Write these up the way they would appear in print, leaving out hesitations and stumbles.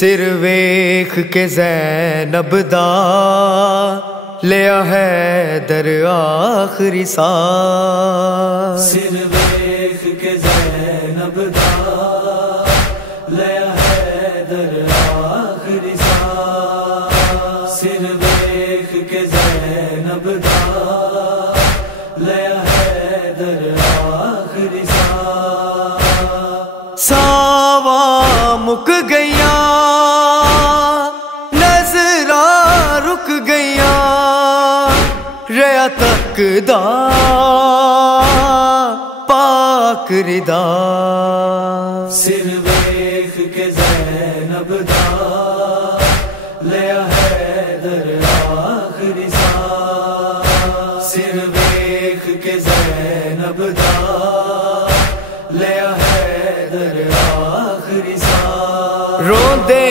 سر ویکھ کے زینب دا لیا حیدر آخری ساہ، سر ویکھ کے زینب دا لیا حیدر آخری ساہ، سر ویکھ کے زینب دا لیا حیدر آخری ساہ، ساوا مک گیا رک گیا ریا تک دا پاک ردا، سر ویکھ کے زینب دا لیا حیدر آخری ساہ، سر ویکھ کے زینب دا لیا حیدر آخری ساہ، روندے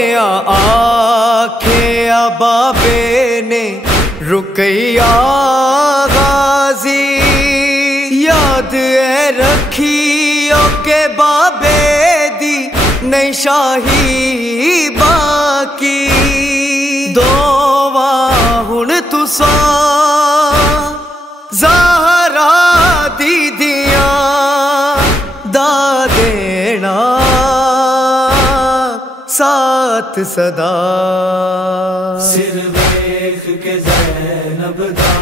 آکھیا بابے نے رکیا غازی، یاد ہے رکھیو کہ بابے دی نہیں شاہی باقی، دعا ہن تساں زہرا دی دیاں دا دینا ساتھ صدا، سر ویکھ کے زینب دا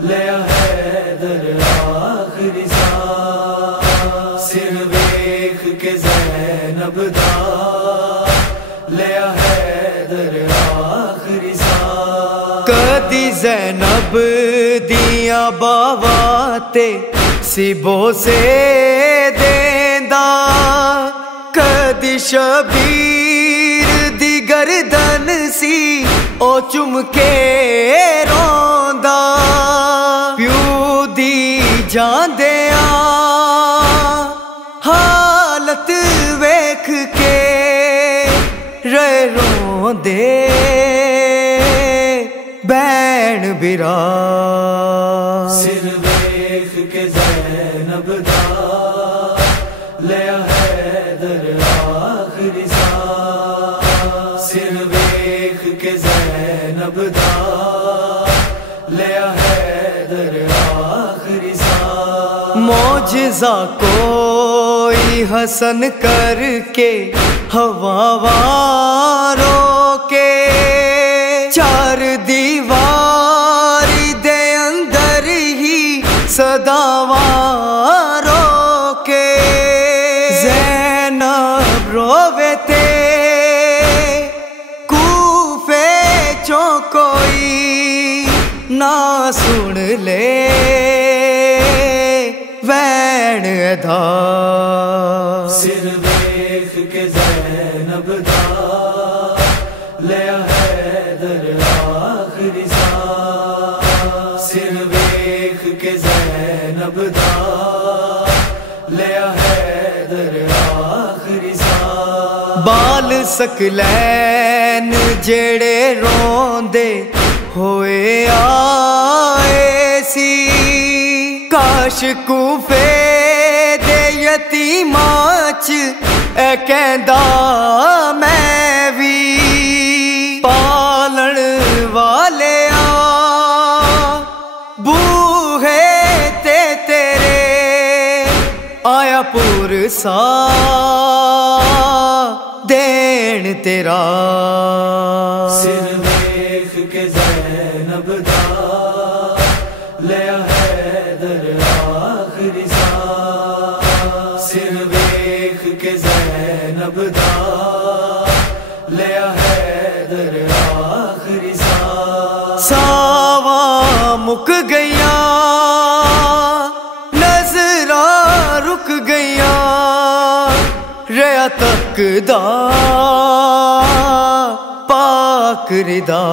لیا حیدر آخری ساہ، سر ویکھ کے زینب دا لیا حیدر آخری ساہ، کدی زینب دیاں باواں تے سیبو سے دیندا، کدی شبیر دی گردن سی او چم کے روندا، پیو دی جاندیاں حالت ویکھ کے رہے روندے بہن برا، سر ویکھ کے زینب دا لیا حیدر آخری ساہ، سر ویکھ کے زینب دا لیا حیدر آخری ساہ، معجزہ کوئی حسن کر کے ہوا روکے، چار دیوار دے اندر ہی صداواں روکے، زینب رووے تے کوفے چوں کوئی نہ سن لے وین ادا، سر ویکھ کے زینب دا لیا حیدر آخری ساہ، سر ویکھ کے زینب دا لیا حیدر آخری ساہ، بال سکلین جڑے روندے ہوئے آئے سی، کاش کوفے دے یتیماں چ اے کہندا میں وی، پالن والے بوہے تے تیرے آیا پرسا دین تیرا، سر ویکھ کے زینب دا لیا حیدر آخری ساہ، سر ویکھ کے زینب دا لیا حیدر آخری ساہ، ساوا مک گیا نظراں رک گیا ریا تک دا پاک ردا۔